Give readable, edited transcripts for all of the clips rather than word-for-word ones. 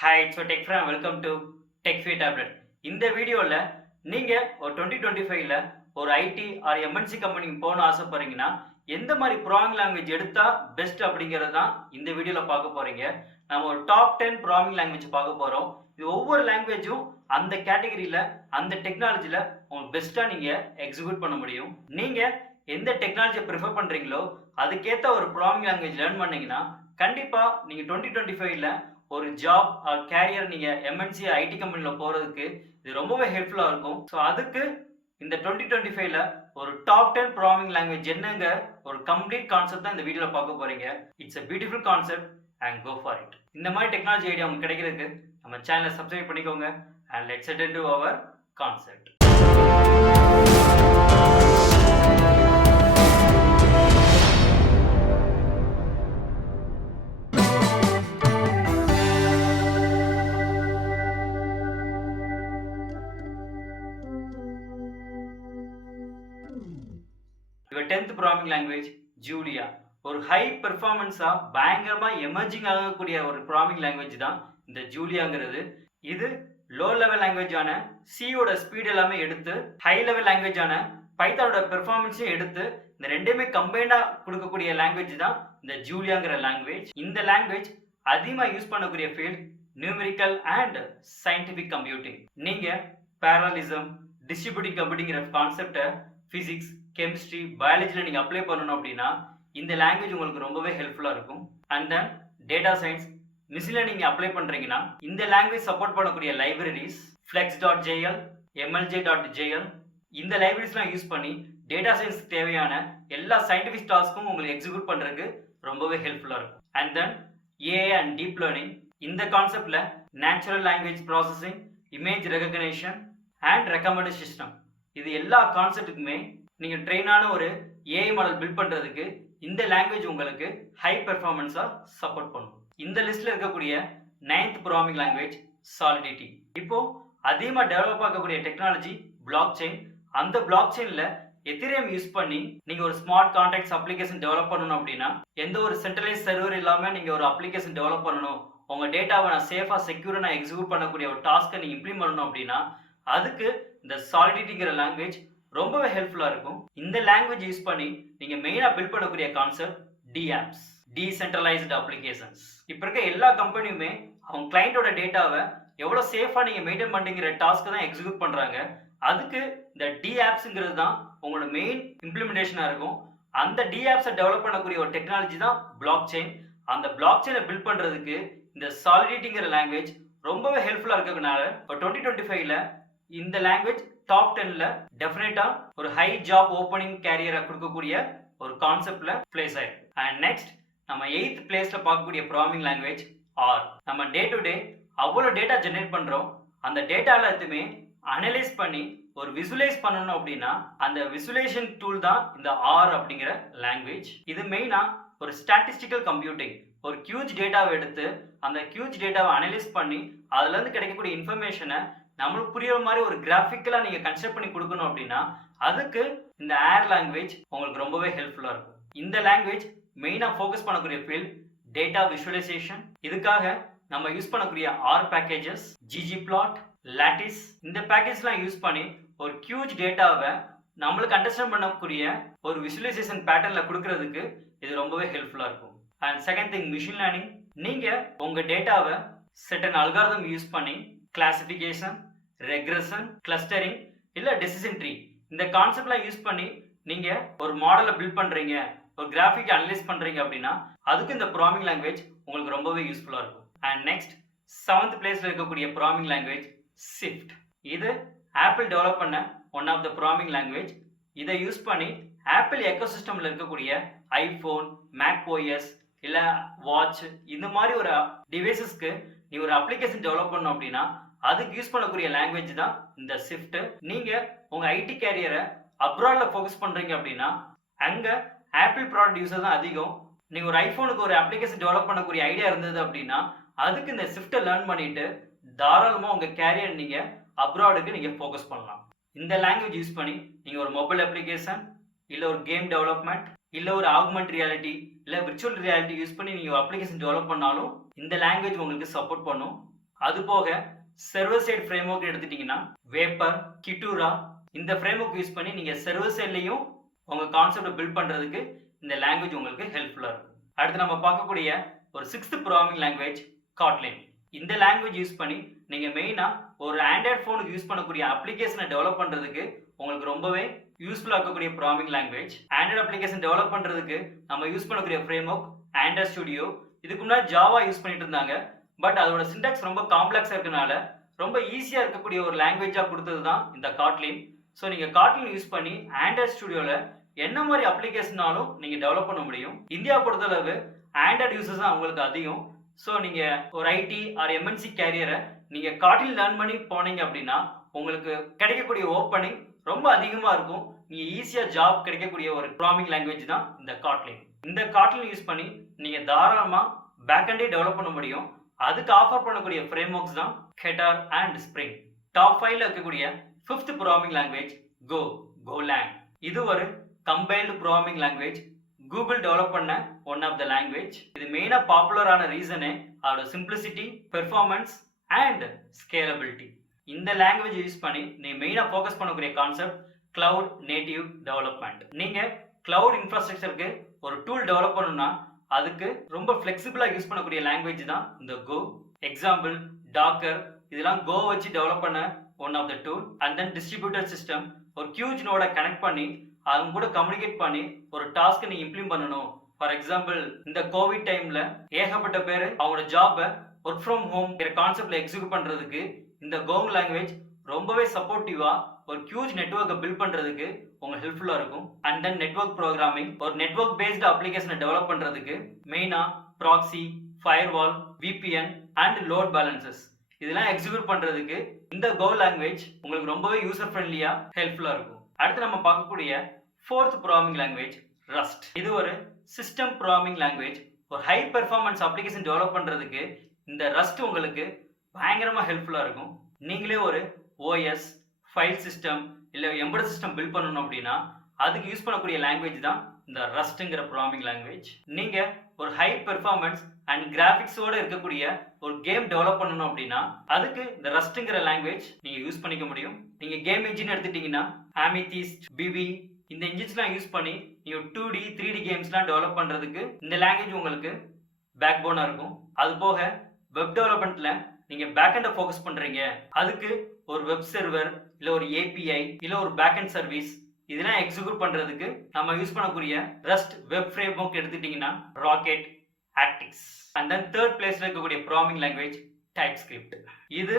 Hi it's tech from welcome to tech fee tablet. இந்த வீடியோவில் நீங்கள் ஒரு 2025ல் ஒரு ஐடி ஆர் எம்என்சி கம்பெனிக்கு போகணும்னு ஆசைப்படுறீங்கன்னா எந்த மாதிரி ப்ரோக்ராமிங் லாங்குவேஜ் எடுத்தால் பெஸ்ட் அப்படிங்கிறது தான் இந்த வீடியோவில் பார்க்க போகிறீங்க. நம்ம ஒரு டாப் 10 ப்ரோக்ராமிங் லாங்குவேஜ் பார்க்க போகிறோம். இது ஒவ்வொரு லாங்குவேஜும் அந்த கேட்டகரியில் அந்த டெக்னாலஜியில் உங்களுக்கு பெஸ்ட்டாக நீங்கள் எக்ஸிக்யூட் பண்ண முடியும். நீங்கள் எந்த டெக்னாலஜியை ப்ரிஃபர் பண்ணுறீங்களோ அதுக்கேற்ற ஒரு ப்ரோக்ராமிங் லாங்குவேஜ் லேர்ன் பண்ணிங்கன்னா கண்டிப்பாக நீங்கள் 2025ல் ஒரு ஜாப் ஆர் கேரியர் நீங்கள் எம்என்சி ஐடி கம்பெனியில் போகிறதுக்கு இது ரொம்பவே ஹெல்ப்ஃபுல்லாக இருக்கும். ஸோ அதுக்கு இந்த 2025ல் ஒரு டாப் 10 ப்ரோக்ராமிங் லாங்குவேஜ் என்னங்க ஒரு கம்ப்ளீட் கான்செப்ட் தான் இந்த வீடியோவில் பார்க்க போகிறீங்க. It's a beautiful concept and go for it. இந்த மாதிரி டெக்னாலஜி ஐடியா உங்களுக்கு கிடைக்கிறதுக்கு நம்ம சேனலை சப்ஸ்கிரைப் பண்ணிக்கோங்க and let's get into our concept. Your 10th programming language Julia. ஒரு ஹை பெர்ஃபார்மன்ஸாக பயங்கரமாக எமர்ஜிங் ஆகக்கூடிய ஒரு ப்ரோக்ராமிங் லாங்குவேஜ் தான் இந்த ஜூலியாங்கிறது. இது லோ லெவல் லாங்குவேஜான சியோட ஸ்பீட் எல்லாமே எடுத்து ஹை லெவல் லாங்குவேஜான பைத்தானோட பெர்ஃபார்மன்ஸையும் எடுத்து இந்த ரெண்டுமே கம்பைண்டாக கொடுக்கக்கூடிய லாங்குவேஜ் தான் இந்த ஜூலியாங்கிற லாங்குவேஜ். இந்த லாங்குவேஜ் அதிகமாக யூஸ் பண்ணக்கூடிய field numerical and scientific computing. நீங்கள் பேரலிசம் டிஸ்ட்ரிபியூட்டிவ் கம்ப்யூட்டிங்கிற கான்செப்டை ஃபிசிக்ஸ் கெமிஸ்ட்ரி பயாலஜியில் நீங்கள் அப்ளை பண்ணணும் அப்படின்னா இந்த லாங்குவேஜ் உங்களுக்கு ரொம்பவே ஹெல்ப்ஃபுல்லாக இருக்கும். அண்ட் தென் டேட்டா சயின்ஸ் மிஷினில் நீங்கள் அப்ளை பண்ணுறீங்கன்னா இந்த லாங்குவேஜ் சப்போர்ட் பண்ணக்கூடிய லைப்ரரிஸ் flex.jl mlj.jl இந்த லைப்ரரிஸ்லாம் யூஸ் பண்ணி டேட்டா சயின்ஸ் தேவையான எல்லா சயின்டிஃபிக் டாஸ்க்கும் உங்களுக்கு எக்ஸிக்யூட் பண்ணுறதுக்கு ரொம்பவே ஹெல்ப்ஃபுல்லாக இருக்கும். And then AI and deep learning இந்த கான்செப்டில் natural language processing image recognition and recommendation system இது எல்லா கான்செப்ட்டுக்குமே நீங்கள் ட்ரெயினான ஒரு ஏஐ மாடல் பில்ட் பண்ணுறதுக்கு இந்த லாங்குவேஜ் உங்களுக்கு ஹை பெர்ஃபார்மன்ஸாக சப்போர்ட் பண்ணும். இந்த லிஸ்ட்டில் இருக்கக்கூடிய 9th ப்ரோக்ராமிங் லாங்குவேஜ் சாலிடிட்டி. இப்போது அதிகமாக டெவலப் ஆகக்கூடிய டெக்னாலஜி பிளாக் செயின். அந்த பிளாக் செயினில் எத்திரியம் யூஸ் பண்ணி நீங்கள் ஒரு ஸ்மார்ட் கான்ட்ராக்ட்ஸ் அப்ளிகேஷன் டெவலப் பண்ணணும் அப்படின்னா எந்த ஒரு சென்ட்ரலைஸ் சர்வர் இல்லாமல் நீங்கள் ஒரு அப்ளிகேஷன் டெவலப் பண்ணணும், உங்கள் டேட்டாவை நான் சேஃபாக செக்யூராக நான் எக்ஸிக்யூட் பண்ணக்கூடிய ஒரு டாஸ்க்கை நீங்கள் இம்ப்ளிமெண்ட் பண்ணணும் அப்படின்னா அதுக்கு இந்த சாலிடிட்டிங்கிற லாங்குவேஜ் ரொம்பவே ஹெல்ப்ஃபுல்லாக இருக்கும். இந்த லாங்குவேஜ் யூஸ் பண்ணி நீங்கள் மெயினாக பில்ட் பண்ணக்கூடிய கான்செப்ட் டிஆப்ஸ் டீசென்ட்ரலைஸ்டு அப்ளிகேஷன்ஸ். இப்போ இருக்க எல்லா கம்பெனியுமே அவங்க கிளைண்ட்டோட டேட்டாவை எவ்வளோ சேஃபாக நீங்கள் மெயின்டைன் பண்ணுங்கிற டாஸ்க்கு தான் எக்ஸிக்யூட் பண்ணுறாங்க. அதுக்கு இந்த டிஆப்ஸுங்கிறது தான் உங்களோட மெயின் இம்ப்ளிமெண்டேஷனாக இருக்கும். அந்த டிஆப்ஸை டெவலப் பண்ணக்கூடிய ஒரு டெக்னாலஜி தான் பிளாக் செயின். அந்த பிளாக் செயினை பில்ட் பண்ணுறதுக்கு இந்த சாலிடிட்டிங்கிற லாங்குவேஜ் ரொம்பவே ஹெல்ப்ஃபுல்லாக இருக்கிறதுனால இப்போ 2025ல் இந்த லாங்குவேஜ் டாப் 10ல் டெஃபினட்டாக ஒரு ஹை ஜாப் ஓப்பனிங் கேரியரை கொடுக்கக்கூடிய ஒரு கான்செப்டில் பிளேஸ் ஆயிருக்கு. அண்ட் நெக்ஸ்ட் நம்ம 8th பிளேஸில் பார்க்கக்கூடிய ப்ரோக்ராமிங் லாங்குவேஜ் ஆர். நம்ம டே டு டே அவ்வளோ டேட்டா ஜென்ரேட் பண்ணுறோம். அந்த டேட்டா எல்லாத்தையுமே அனலைஸ் பண்ணி ஒரு விசுவலைஸ் பண்ணணும் அப்படின்னா அந்த விசுவலைசேஷன் டூல் தான் இந்த ஆர் அப்படிங்கிற லாங்குவேஜ். இது மெயினாக ஒரு ஸ்டாட்டிஸ்டிக்கல் கம்ப்யூட்டிங். ஒரு ஹியூஜ் டேட்டாவை எடுத்து அந்த ஹியூஜ் டேட்டாவை அனலைஸ் பண்ணி அதுலேருந்து கிடைக்கக்கூடிய இன்ஃபர்மேஷனை நம்மளுக்கு புரியுற மாதிரி ஒரு கிராஃபிக்கலாக நீங்கள் கன்ஸ்ட்ரக்ட் பண்ணி கொடுக்கணும் அப்படின்னா அதுக்கு இந்த ஆர் லாங்குவேஜ் உங்களுக்கு ரொம்பவே ஹெல்ப்ஃபுல்லாக இருக்கும். இந்த லாங்குவேஜ் மெயினாக ஃபோக்கஸ் பண்ணக்கூடிய ஃபீல்ட் டேட்டா விஷுவலைசேஷன். இதுக்காக நம்ம யூஸ் பண்ணக்கூடிய ஆர் பேக்கேஜஸ் ggplot லாட்டிஸ் இந்த பேக்கேஜ்லாம் யூஸ் பண்ணி ஒரு ஹியூஜ் டேட்டாவை நம்மளுக்கு அண்டர்ஸ்டாண்ட் பண்ணக்கூடிய ஒரு விஷுவலைசேஷன் பேட்டர்னில் கொடுக்கறதுக்கு இது ரொம்பவே ஹெல்ப்ஃபுல்லாக இருக்கும். And second thing machine learning. நீங்கள் உங்கள் டேட்டாவை செட்டன் அல்காரிதம் யூஸ் பண்ணி கிளாசிஃபிகேஷன் ரெக்ரெஷன் கிளஸ்டரிங் இல்லை டெசிஷன் ட்ரீ இந்த கான்செப்ட்லாம் யூஸ் பண்ணி நீங்கள் ஒரு மாடலை பில்ட் பண்ணுறீங்க, ஒரு கிராஃபிக் அனலைஸ் பண்ணுறீங்க அப்படின்னா அதுக்கு இந்த ப்ரோக்ராமிங் லாங்குவேஜ் உங்களுக்கு ரொம்பவே யூஸ்ஃபுல்லாக இருக்கும். அண்ட் நெக்ஸ்ட் 7th பிளேஸில் இருக்கக்கூடிய ப்ரோக்ராமிங் லாங்குவேஜ் ஸ்விஃப்ட். இது ஆப்பிள் டெவலப் பண்ண one of the programming language. இதை யூஸ் பண்ணி ஆப்பிள் எக்கோசிஸ்டமில் இருக்கக்கூடிய ஐஃபோன் மேக்ஓஎஸ் இல்லை வாட்ச் இந்த மாதிரி ஒரு டிவைசஸ்க்கு நீ ஒரு அப்ளிகேஷன் டெவலப் பண்ணணும் அப்படின்னா அதுக்கு யூஸ் பண்ணக்கூடிய லாங்குவேஜ் தான் இந்த ஸ்விஃப்ட். நீங்கள் உங்கள் ஐடி கேரியரை அப்ராடில் ஃபோக்கஸ் பண்ணுறீங்க அப்படின்னா அங்கே ஆப்பிள் ப்ராடக்ட் யூஸர் தான் அதிகம். நீங்கள் ஒரு ஐஃபோனுக்கு ஒரு அப்ளிகேஷன் டெவலப் பண்ணக்கூடிய ஐடியா இருந்தது அப்படின்னா அதுக்கு இந்த ஸ்விஃப்ட்டை லேர்ன் பண்ணிவிட்டு தாராளமாக உங்கள் கேரியர் நீங்கள் அப்ராடுக்கு நீங்கள் ஃபோக்கஸ் பண்ணலாம். இந்த லாங்குவேஜ் யூஸ் பண்ணி நீங்கள் ஒரு மொபைல் அப்ளிகேஷன் இல்லை ஒரு கேம் டெவலப்மெண்ட் இல்லை ஒரு ஆகுமெண்ட் ரியாலிட்டி இல்லை விர்ச்சுவல் ரியாலிட்டி யூஸ் பண்ணி நீங்கள் அப்ளிகேஷன் டெவலப் பண்ணாலும் இந்த லாங்குவேஜ் உங்களுக்கு சப்போர்ட் பண்ணும். அது போக சர்வர் சைடு ஃப்ரேம் ஒர்க் எடுத்துட்டீங்கன்னா வேப்பர், கிட்டூரா இந்த ஃப்ரேம் ஒர்க் யூஸ் பண்ணி நீங்கள் சர்வர் சைட்லையும் உங்கள் கான்செப்டை பில்ட் பண்ணுறதுக்கு இந்த லாங்குவேஜ் உங்களுக்கு ஹெல்ப்ஃபுல்லாக இருக்கும். அடுத்து நம்ம பார்க்கக்கூடிய ஒரு 6th ப்ரோக்ராமிங் லாங்குவேஜ் காட்லின். இந்த லாங்குவேஜ் யூஸ் பண்ணி நீங்கள் மெயினாக ஒரு ஆண்ட்ராய்ட் ஃபோனுக்கு யூஸ் பண்ணக்கூடிய அப்ளிகேஷனை டெவலப் பண்ணுறதுக்கு உங்களுக்கு ரொம்பவே யூஸ்ஃபுல்லாக இருக்கக்கூடிய programming language. Android application develop பண்ணுறதுக்கு நம்ம யூஸ் பண்ணக்கூடிய ஃப்ரேம் ஒர்க் ஆண்ட்ராய்ட் ஸ்டுடியோ. இதுக்கு முன்னாடி ஜாவா யூஸ் பண்ணிட்டு இருந்தாங்க. பட் அதோட சின்டாக்ஸ் ரொம்ப காம்ப்ளெக்ஸாக இருக்கனால ரொம்ப ஈஸியாக இருக்கக்கூடிய ஒரு லாங்குவேஜாக கொடுத்தது தான் இந்த காட்லின். ஸோ நீங்கள் காட்லின் யூஸ் பண்ணி ஆண்ட்ராய்ட் ஸ்டுடியோவில் என்ன மாதிரி அப்ளிகேஷனாலும் நீங்கள் டெவலப் பண்ண முடியும். இந்தியா பொறுத்தளவு ஆண்ட்ராய்ட் யூசர்ஸ் தான் அவங்களுக்கு அதிகம். ஸோ நீங்கள் ஒரு ஐடி ஆர் எம்என்சி கேரியரை நீங்கள் காட்லின் லேர்ன் பண்ணி போனீங்க அப்படின்னா உங்களுக்கு கிடைக்கக்கூடிய ஓப்பனிங் ரொம்ப அதிகமாக இருக்கும். நீங்கள் ஈஸியாக ஜாப் கிடைக்கக்கூடிய ஒரு ப்ரோக்ராமிங் லாங்குவேஜ் தான் இந்த காட்லின். இந்த காட்லின் யூஸ் பண்ணி நீங்கள் தாராளமாக பேக்எண்டே டெவலப் பண்ண முடியும். அதுக்கு ஆஃபர் பண்ணக்கூடிய ஃப்ரேம் ஒர்க்ஸ் தான் கெட்டார் அண்ட் ஸ்ப்ரிங். டாப் 5ல இருக்கக்கூடிய 5th ப்ரோக்ராமிங் லாங்குவேஜ் கோலாங். இது ஒரு compiled programming language. Google develop பண்ண ஒன் ஆஃப் த லாங்குவேஜ். இது மெயினாக பாப்புலரான ரீசனே அதோட சிம்பிளிசிட்டி, பெர்ஃபார்மன்ஸ் அண்ட் ஸ்கேலபிலிட்டி. இந்த லாங்குவேஜ் யூஸ் பண்ணி நீங்கள் மெயினாக ஃபோக்கஸ் பண்ணக்கூடிய கான்செப்ட் கிளவுட் நேட்டிவ் டெவலப்மெண்ட். நீங்கள் கிளவுட் இன்ஃப்ராஸ்ட்ரக்சருக்கு ஒரு டூல் டெவலப் பண்ணணும்னா அதுக்கு ரொம்ப ஃப்ளெக்சிபிளாக யூஸ் பண்ணக்கூடிய லாங்குவேஜ் தான் இந்த கோ. எக்ஸாம்பிள் டாக்கர், இதெல்லாம் கோ வச்சு டெவலப் பண்ண one of the tool. And then distributor system, ஒரு கியூஜ் நோட கனெக்ட் பண்ணி அவங்க கூட கம்யூனிகேட் பண்ணி ஒரு டாஸ்க்கை நீங்கள் இம்ப்ளிமெண்ட் பண்ணணும். ஃபார் எக்ஸாம்பிள் இந்த கோவிட் டைமில் ஏகப்பட்ட பேர் அவங்களோட ஜாபை ஒர்க் ஃப்ரம் ஹோம் கான்செப்டில் எக்ஸிக்யூட் பண்ணுறதுக்கு இந்த கோங் லாங்குவேஜ் ரொம்பவே சப்போர்ட்டிவாக ஒரு ஹியூஜ் நெட்வொர்க்கை பில்ட் பண்ணுறதுக்கு உங்களுக்கு ஹெல்ப்ஃபுல்லாக இருக்கும். அண்ட் தென் நெட்வொர்க் ப்ரோக்ராமிங், ஒரு நெட்வொர்க் பேஸ்டு அப்ளிகேஷனை டெவலப் பண்ணுறதுக்கு மெயினாக proxy, firewall, VPN and load balances இதெல்லாம் எக்ஸிக்யூட் பண்ணுறதுக்கு இந்த கோ லாங்குவேஜ் உங்களுக்கு ரொம்பவே யூசர் ஃப்ரெண்ட்லியாக ஹெல்ப்ஃபுல்லாக இருக்கும். அடுத்து நம்ம பார்க்கக்கூடிய 4th ப்ரோக்ராமிங் லாங்குவேஜ் ரஸ்ட். இது ஒரு சிஸ்டம் ப்ரோக்ராமிங் லாங்குவேஜ். ஒரு ஹை பெர்ஃபார்மன்ஸ் அப்ளிகேஷன் டெவலப் பண்ணுறதுக்கு இந்த ரஸ்ட் உங்களுக்கு பயங்கரமாக ஹெல்ப்ஃபுல்லாக இருக்கும். நீங்களே ஒரு ஓஎஸ், ஃபைல் சிஸ்டம் இல்லை எம்பெடட் சிஸ்டம் பில்ட் பண்ணணும் அப்படின்னா அதுக்கு யூஸ் பண்ணக்கூடிய லாங்குவேஜ் தான் இந்த ரஸ்ட்டுங்கிற ப்ரோக்ராமிங் லாங்குவேஜ். நீங்கள் ஒரு ஹை பெர்ஃபார்மன்ஸ் அண்ட் கிராஃபிக்ஸோடு இருக்கக்கூடிய ஒரு கேம் டெவலப் பண்ணணும் அப்படின்னா அதுக்கு இந்த ரஸ்ட்டுங்கிற லாங்குவேஜ் நீங்கள் யூஸ் பண்ணிக்க முடியும். நீங்கள் கேம் இன்ஜின் எடுத்துட்டிங்கன்னா ஆமிதிஸ்ட், பிவி இந்த இன்ஜின்ஸ்லாம் யூஸ் பண்ணி நீங்கள் 2D 3D கேம்ஸ்லாம் டெவலப் பண்ணுறதுக்கு இந்த லாங்குவேஜ் உங்களுக்கு பேக் போனாக இருக்கும். அது போக வெப் டெவலப்மெண்ட்டில் நீங்கள் பேக்எண்டை ஃபோக்கஸ் பண்ணுறீங்க, அதுக்கு ஒரு வெப் சர்வர் இல்லை ஒரு ஏபிஐ இல்லை ஒரு பேக்எண்ட் சர்வீஸ் இதெல்லாம் எக்ஸிக்யூட் பண்ணுறதுக்கு நம்ம யூஸ் பண்ணக்கூடிய ரஸ்ட் வெப் ஃப்ரேம் ஒர்க் எடுத்துட்டிங்கன்னா ராக்கெட், ஆக்டிக்ஸ். அண்ட் தென் 3rd பிளேஸில் இருக்கக்கூடிய ப்ரோக்ராமிங் லாங்குவேஜ் டைப்ஸ்கிரிப்ட். இது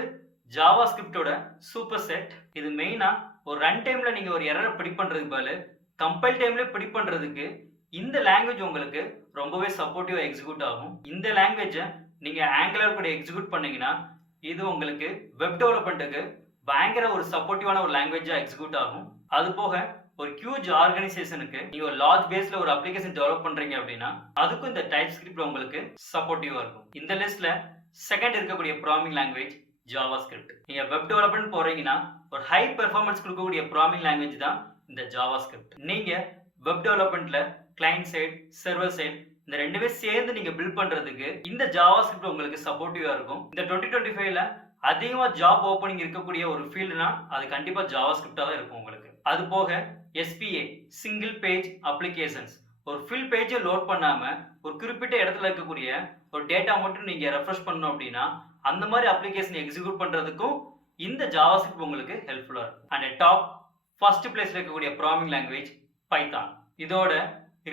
ஜாவா ஸ்கிரிப்டோட சூப்பர் செட். இது மெயினாக ஒரு ரன் டைமில் நீங்கள் ஒரு எரரை பிடிக் பண்ணுறதுக்கு பதில் கம்பைல் டைம்லேயே பிடிக் பண்ணுறதுக்கு இந்த லாங்குவேஜ் உங்களுக்கு ரொம்பவே சப்போர்ட்டிவாக எக்ஸிக்யூட் ஆகும். இந்த லாங்குவேஜை நீங்கள் ஆங்குலர் கூட எக்ஸிக்யூட் பண்ணீங்கன்னா இது உங்களுக்கு வெப் டெவலப்மெண்ட்டுக்கு பயங்கர ஒரு சப்போர்ட்டிவான ஒரு லாங்குவேஜாக எக்ஸிக்யூட் ஆகும். அது போக ஒரு ஹியூஜ் ஆர்கனைசேஷனுக்கு நீங்கள் ஒரு லார்ஜ் பேஸில் ஒரு அப்ளிகேஷன் டெவலப் பண்ணுறீங்க அப்படின்னா அதுக்கும் இந்த டைப் ஸ்கிரிப்ட் உங்களுக்கு சப்போர்ட்டிவாக இருக்கும். இந்த லிஸ்ட்டில் செகண்ட் இருக்கக்கூடிய ப்ரோக்ராமிங் லாங்குவேஜ் ஜாவா ஸ்கிரிப்ட். நீங்கள் வெப் டெவலப்மெண்ட் போகிறீங்கன்னா ஒரு ஹை பெர்ஃபார்மன்ஸ் கொடுக்கக்கூடிய ப்ரோக்ராமிங் லாங்குவேஜ் தான் இந்த ஜாவா ஸ்கிரிப்ட். நீங்கள் வெப் டெவலப்மெண்ட்டில் கிளைண்ட் சைட், சர்வர் சைட் இந்த ரெண்டுமே சேர்ந்து நீங்கள் பில்ட் பண்ணுறதுக்கு இந்த ஜாவா ஸ்கிரிப்ட் உங்களுக்கு சப்போர்ட்டிவாக இருக்கும். இந்த 2025ல் அதிகமாக ஜாப் ஓப்பனிங் இருக்கக்கூடிய ஒரு ஃபீல்டுனா அது கண்டிப்பாக ஜாவா ஸ்கிரிப்டாக தான் இருக்கும் உங்களுக்கு. அது போக எஸ்பிஏ, சிங்கிள் பேஜ் அப்ளிகேஷன்ஸ், ஒரு ஃபில் பேஜை லோட் பண்ணாமல் ஒரு குறிப்பிட்ட இடத்துல இருக்கக்கூடிய ஒரு டேட்டா மட்டும் நீங்கள் ரெஃப்ரெஷ் பண்ணணும் அப்படின்னா அந்த மாதிரி அப்ளிகேஷன் எக்ஸிக்யூட் பண்ணுறதுக்கும் இந்த ஜாவா ஸ்கிரிப்ட் உங்களுக்கு ஹெல்ப்ஃபுல்லாக இருக்கும். அண்ட் டாப் 1st பிளேஸில் இருக்கக்கூடிய ப்ரோக்ராமிங் லாங்குவேஜ் பைத்தான். இதோட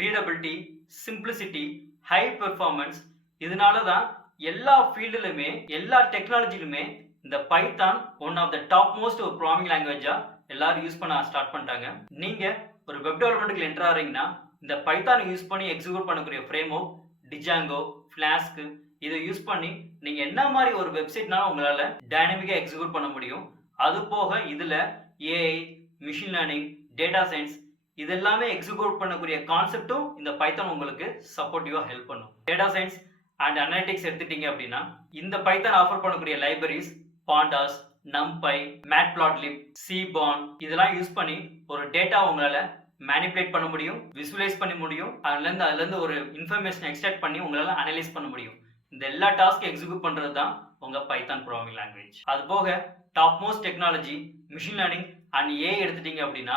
ரீடபிலிட்டி, சிம்பிளிசிட்டி, ஹை பெர்ஃபார்மன்ஸ் இதனால தான் எல்லா ஃபீல்டுலுமே எல்லா டெக்னாலஜிலுமே இந்த Python one of the top most ஒரு ப்ரோக்ராமிங் லாங்குவேஜாக எல்லாரும் யூஸ் பண்ண ஸ்டார்ட் பண்ணிட்டாங்க. நீங்கள் ஒரு வெப் டெவலப்மெண்ட்டுக்கு என்டர் ஆகிறீங்கன்னா இந்த பைத்தானை யூஸ் பண்ணி எக்ஸிக்யூட் பண்ணக்கூடிய ஃப்ரேம் ஒர்க் டிஜாங்கோ, ஃப்ளாஸ்க் இதை யூஸ் பண்ணி நீங்கள் என்ன மாதிரி ஒரு வெப்சைட்னாலும் உங்களால் டைனமிக்காக எக்ஸிக்யூட் பண்ண முடியும். அது போக இதில் AI, machine learning, data science இதெல்லாமே எக்ஸிக்யூட் பண்ணக்கூடிய கான்செப்டும் இந்த பைத்தான் உங்களுக்கு சப்போர்ட்டிவாக ஹெல்ப் பண்ணும். டேட்டா சயின்ஸ் அண்ட் அனலிட்டிக்ஸ் எடுத்துட்டீங்க அப்படின்னா இந்த பைத்தான் ஆஃபர் பண்ணக்கூடிய லைப்ரரிஸ் பாண்டாஸ், நம்பை, மேட்ப்ளாட்லிப், சீபான் இதெல்லாம் யூஸ் பண்ணி ஒரு டேட்டா உங்களால் மேனிப்புலேட் பண்ண முடியும், விசுவலைஸ் பண்ண முடியும், அதுலேருந்து ஒரு இன்ஃபர்மேஷன் எக்ஸ்ட்ராக்ட் பண்ணி உங்களால் அனலைஸ் பண்ண முடியும். இந்த எல்லா டாஸ்க்கும் எக்ஸிக்யூட் பண்ணுறது தான் உங்க பைத்தான் ப்ரோக்ராமிங் லாங்குவேஜ். அது போக top most technology machine learning and AI எடுத்துட்டீங்க அப்படின்னா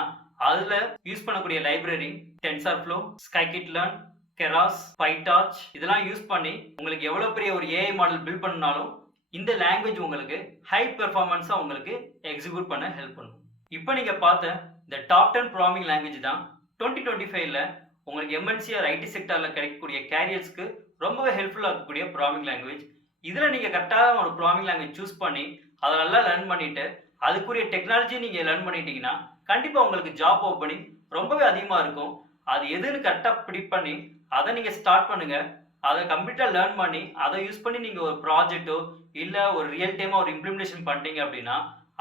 அதுல யூஸ் பண்ணக்கூடிய லைப்ரரி டென்சர்ஃப்ளோ, ஸ்கைகிட்-லேர்ன், கெராஸ், பைடார்ச் இதெல்லாம் யூஸ் பண்ணி உங்களுக்கு எவ்வளவு பெரிய ஒரு ஏஐ மாடல் பில்ட் பண்ணாலும் இந்த லாங்குவேஜ் உங்களுக்கு ஹை பெர்ஃபார்மன்ஸா உங்களுக்கு எக்ஸிக்யூட் பண்ண ஹெல்ப் பண்ணும். இப்போ நீங்க பார்த்த இந்த டாப் 10 ப்ரோக்ராமிங் லாங்குவேஜ் தான் 2025ல உங்களுக்கு எம்என்சி ஆர் ஐடி செக்டார்ல கிடைக்கக்கூடிய கேரியர்ஸ்க்கு ரொம்பவே ஹெல்ப்ஃபுல்லா இருக்கக்கூடிய ப்ரோக்ராமிங் லாங்குவேஜ். இதுல நீங்க கரெக்டான ஒரு ப்ரோக்ராமிங் லாங்குவேஜ் சூஸ் பண்ணி அதை நல்லா லேர்ன் பண்ணிட்டு அதுக்குரிய டெக்னாலஜி நீங்க லேர்ன் பண்ணிட்டீங்கன்னா கண்டிப்பா உங்களுக்கு ஜாப் ஓப்பனிங் ரொம்பவே அதிகமா இருக்கும். அது எதுன்னு கரெக்டா பிடிக் பண்ணி அதை நீங்க ஸ்டார்ட் பண்ணுங்க. அதை கம்ப்ளீட்டா லேர்ன் பண்ணி அதை யூஸ் பண்ணி நீங்க ஒரு ப்ராஜெக்டோ இல்ல ஒரு ரியல் டைமா ஒரு இம்ப்ளிமெண்டேஷன் பண்ணிட்டீங்க அப்படின்னா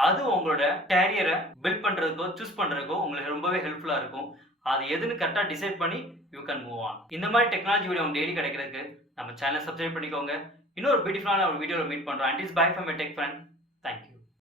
அது உங்களோட கேரியரை பில்ட் பண்றதுக்கோ சூஸ் பண்றதுக்கோ உங்களுக்கு ரொம்பவே ஹெல்ப்ஃபுல்லா இருக்கும். அது எதுன்னு கரெக்டா டிசைட் பண்ணி யூ கேன் மூவ் ஆன். இந்த மாதிரி டெக்னாலஜி வீடியோ டெய்லி கிடைக்கிறதுக்கு நம்ம சேனலை சப்ஸ்கிரைப் பண்ணிக்கோங்க. இன்னொரு பியூட்டிஃபுல்லான ஒரு வீடியோவில் மீட் பண்றோம். And is by from my tech friend. Thank you.